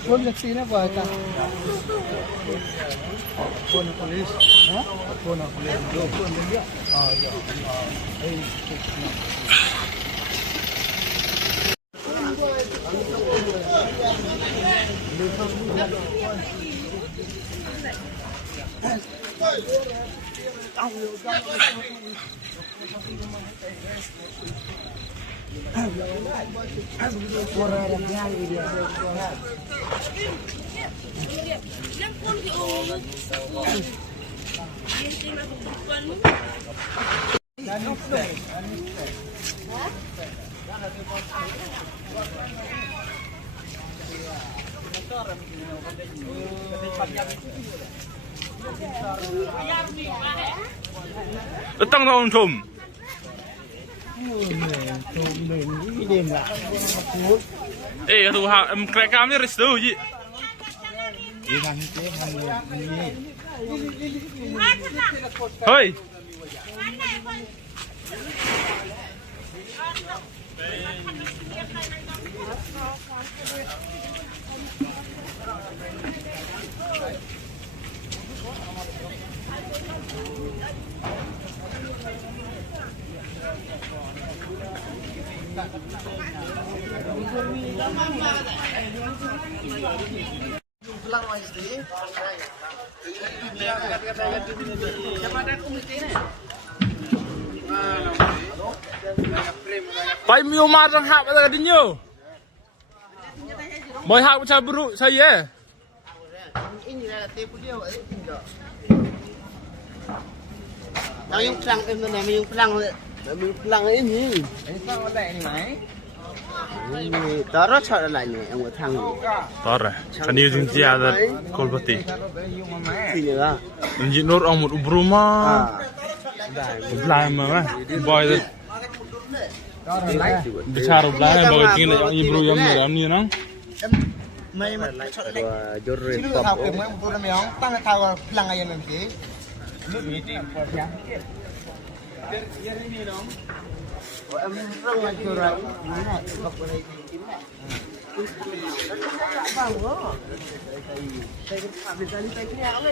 Phone lagi na ba ita? Phone na polis. Ha? Phone na polis. Phone dia. Ya. Datang tahun Tom. Tu em krek kami restu ji. Hoi. Pai miu ma rang hak pada dinyo. Boy hak macam buruk saya. Ini lah tipu dia awak tinggal. Yang pelang tu mana yang pelang ini. Ini sang ada ini mai. Ini taruh cat lah ni yang bertang. Tor. Kan dia jin dia ada kolbati. Ini lah. Injin nur amut ubruma. Belai mah. Boy tu. Bicara belai bagai tinggal yang ibru yang meram ni nang. Mai cat lah. Jorre Sini tahu ke mai betul nama yang tang tahu pelang ayam nanti. Lu ni tim ya. Biar ini dong. Em rong lagi orang. Mana sebab boleh ini. Bang, oh. Saya habis tadi saya kira apa?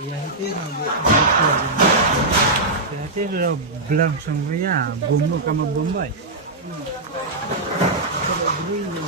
Ya itu berarti sudah belang semuanya, bumbu sama bombay. Kalau dulu ini